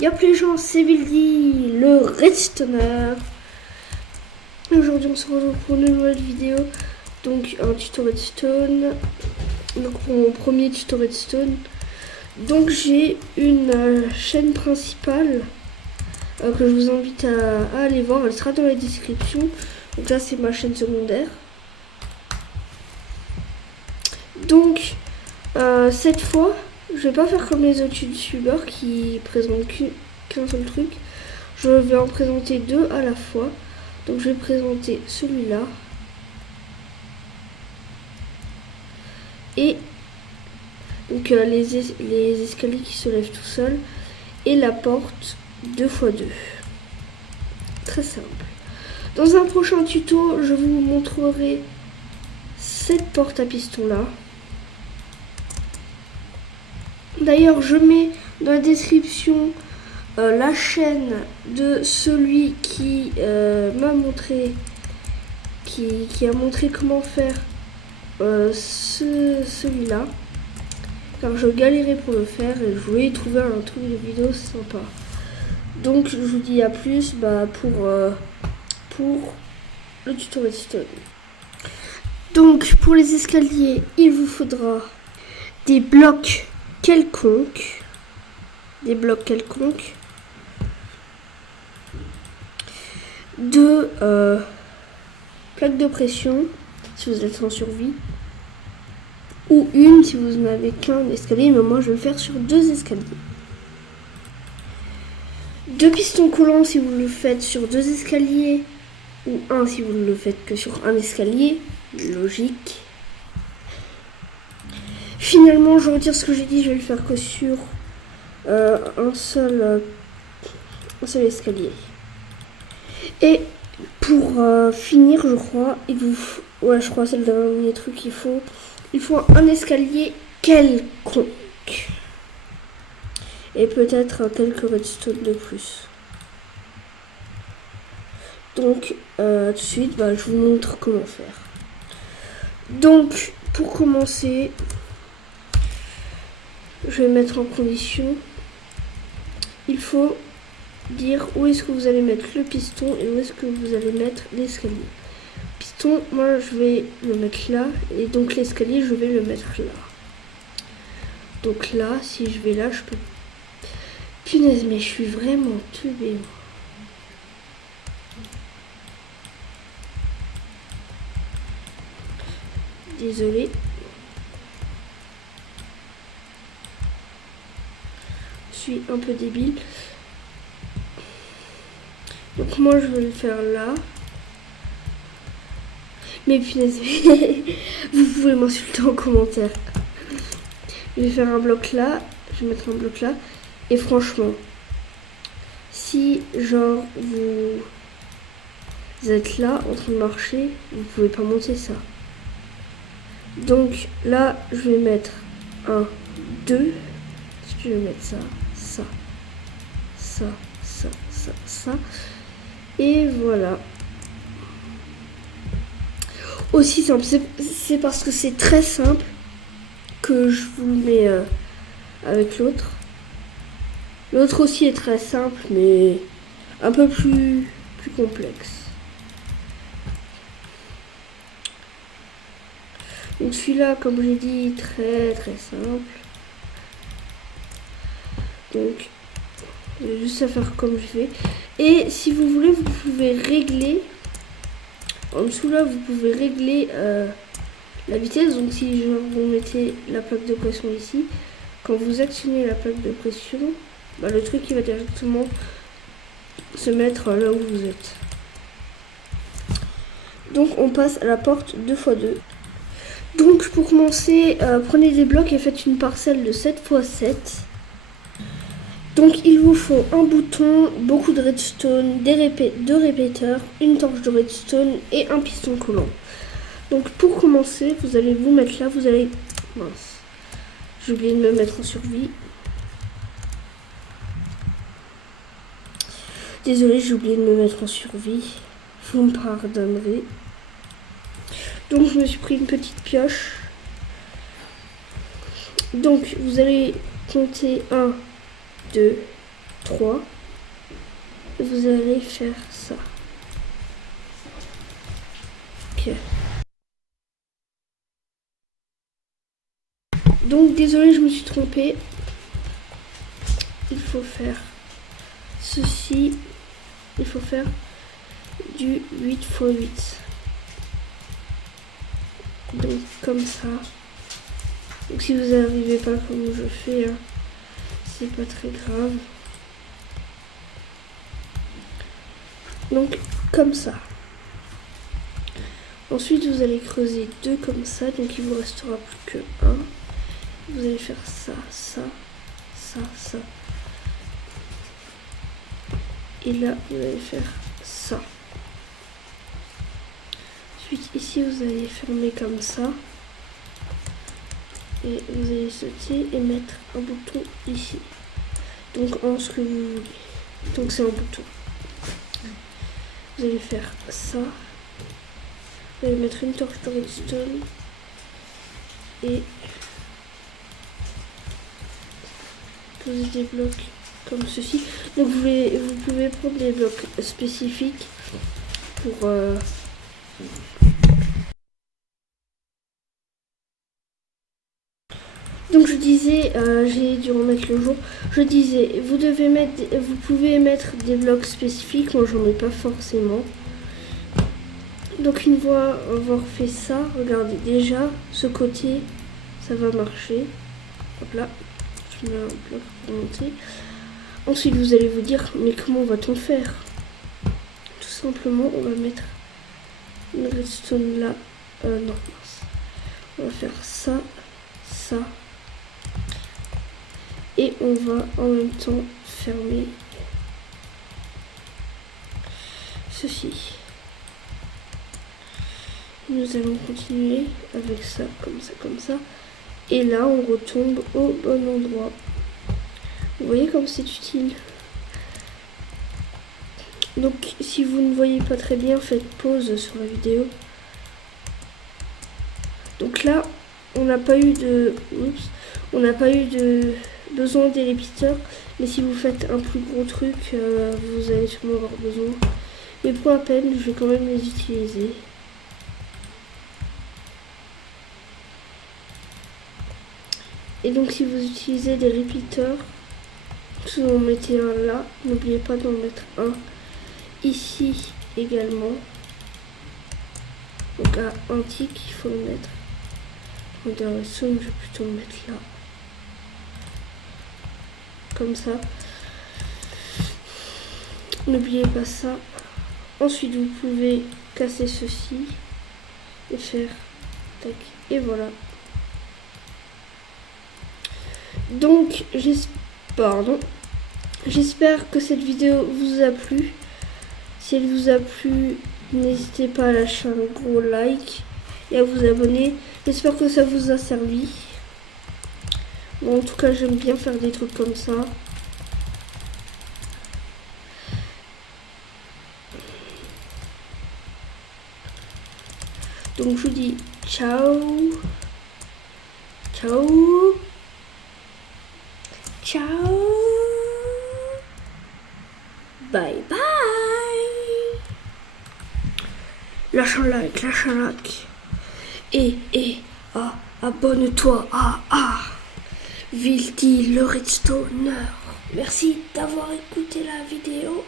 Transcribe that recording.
Yop les gens, c'est Vildi, le redstoner. Aujourd'hui on se retrouve pour une nouvelle vidéo. Donc un tuto redstone. Donc pour mon premier tuto redstone. Donc j'ai une chaîne principale que je vous invite à aller voir. Elle sera dans la description. Donc là c'est ma chaîne secondaire. Donc cette fois je vais pas faire comme les autres youtubeurs qui présentent qu'un seul truc. Je vais en présenter deux à la fois. Donc je vais présenter celui-là. Et donc les escaliers qui se lèvent tout seuls. Et la porte 2x2. Très simple. Dans un prochain tuto, je vous montrerai cette porte à piston là. D'ailleurs, je mets dans la description la chaîne de celui qui m'a montré, qui a montré comment faire celui-là. Car je galérais pour le faire et je voulais trouver un truc de vidéo sympa. Donc je vous dis à plus pour le tuto redstone. Donc pour les escaliers, il vous faudra des blocs quelconques. Deux plaques de pression si vous êtes en survie, ou une si vous n'avez qu'un escalier, mais moi je vais le faire sur deux escaliers. Deux pistons collants si vous le faites sur deux escaliers, ou un si vous ne le faites que sur un escalier, logique. Finalement je retire ce que j'ai dit, je vais le faire que sur un seul escalier. Et pour finir, je crois, c'est le dernier truc qu'il faut. Il faut un escalier quelconque. Et peut-être quelques redstone de plus. Donc, tout de suite, je vous montre comment faire. Donc, pour commencer, je vais mettre en condition. Il faut dire où est-ce que vous allez mettre le piston et où est-ce que vous allez mettre l'escalier. Piston, moi je vais le mettre là, et donc l'escalier je vais le mettre là. Donc là, si je vais là, je peux... Punaise, mais je suis vraiment teubée. Désolée. Je suis un peu débile. Donc moi je vais le faire là. Mais punaise, vous pouvez m'insulter en commentaire. Je vais faire un bloc là, je vais mettre un bloc là. Et franchement, si genre vous êtes là en train de marcher, vous pouvez pas monter ça. Donc là, je vais mettre 1, 2. Je vais mettre ça. Et voilà. Aussi simple, c'est parce que c'est très simple que je vous le mets avec l'autre. L'autre aussi est très simple, mais un peu plus complexe. Donc celui-là, comme j'ai dit, très simple. Donc, j'ai juste à faire comme je fais. Et si vous voulez, vous pouvez régler. En dessous là, vous pouvez régler la vitesse. Donc si vous mettez la plaque de pression ici, quand vous actionnez la plaque de pression, le truc il va directement se mettre là où vous êtes. Donc on passe à la porte 2x2. Donc pour commencer, prenez des blocs et faites une parcelle de 7x7. Donc il vous faut un bouton, beaucoup de redstone, deux répéteurs, une torche de redstone et un piston collant. Donc pour commencer, vous allez vous mettre là, vous allez... Mince, j'ai oublié de me mettre en survie. Désolée, j'ai oublié de me mettre en survie. Vous me pardonnerez. Donc je me suis pris une petite pioche. Donc vous allez compter 1, 2, 3. Vous allez faire ça. Ok. Donc désolé, je me suis trompée. Il faut faire ceci. Il faut faire du 8 x 8. Donc comme ça. Donc si vous n'arrivez pas comme je fais, hein, c'est pas très grave. Donc comme ça. Ensuite vous allez creuser 2 comme ça, donc il vous restera plus que 1. Vous allez faire ça, ça, ça, ça. Et là vous allez faire ça. Ensuite ici vous allez fermer comme ça. Et vous allez sauter et mettre un bouton ici. Donc en ce que vous voulez. Donc c'est un bouton. Vous allez faire ça. Vous allez mettre une torche de redstone. Et poser des blocs comme ceci. Donc vous pouvez prendre des blocs spécifiques pour donc je disais, j'ai dû remettre le jour. Je disais, vous pouvez mettre des blocs spécifiques. Moi j'en ai pas forcément. Donc une fois avoir fait ça, regardez déjà ce côté, ça va marcher. Hop là, je mets un bloc pour monter. Ensuite vous allez vous dire, mais comment va-t-on faire? Tout simplement, on va mettre une redstone là. Non, mince. On va faire ça, ça. Et on va en même temps fermer ceci. Nous allons continuer avec ça, comme ça, comme ça. Et là, on retombe au bon endroit. Vous voyez comme c'est utile. Donc, si vous ne voyez pas très bien, faites pause sur la vidéo. Donc là, on n'a pas eu de... Oups, on n'a pas eu de besoin des répéteurs. Mais si vous faites un plus gros truc, vous allez sûrement avoir besoin. Mais pour la peine, je vais quand même les utiliser. Et donc si vous utilisez des repeaters, vous en mettez un là, n'oubliez pas d'en mettre un ici également. Donc à un tic, il faut le mettre. Dans la somme, je vais plutôt le mettre là. Comme ça. N'oubliez pas ça. Ensuite, vous pouvez casser ceci et faire tac. Et voilà. Donc, j'espère que cette vidéo vous a plu. Si elle vous a plu, n'hésitez pas à lâcher un gros like et à vous abonner. J'espère que ça vous a servi. Bon, en tout cas, j'aime bien faire des trucs comme ça. Donc, je vous dis ciao. Ciao. Ciao. Bye bye. Lâche un like, lâche un like. Et abonne-toi à Vilty le Redstoner. Merci d'avoir écouté la vidéo.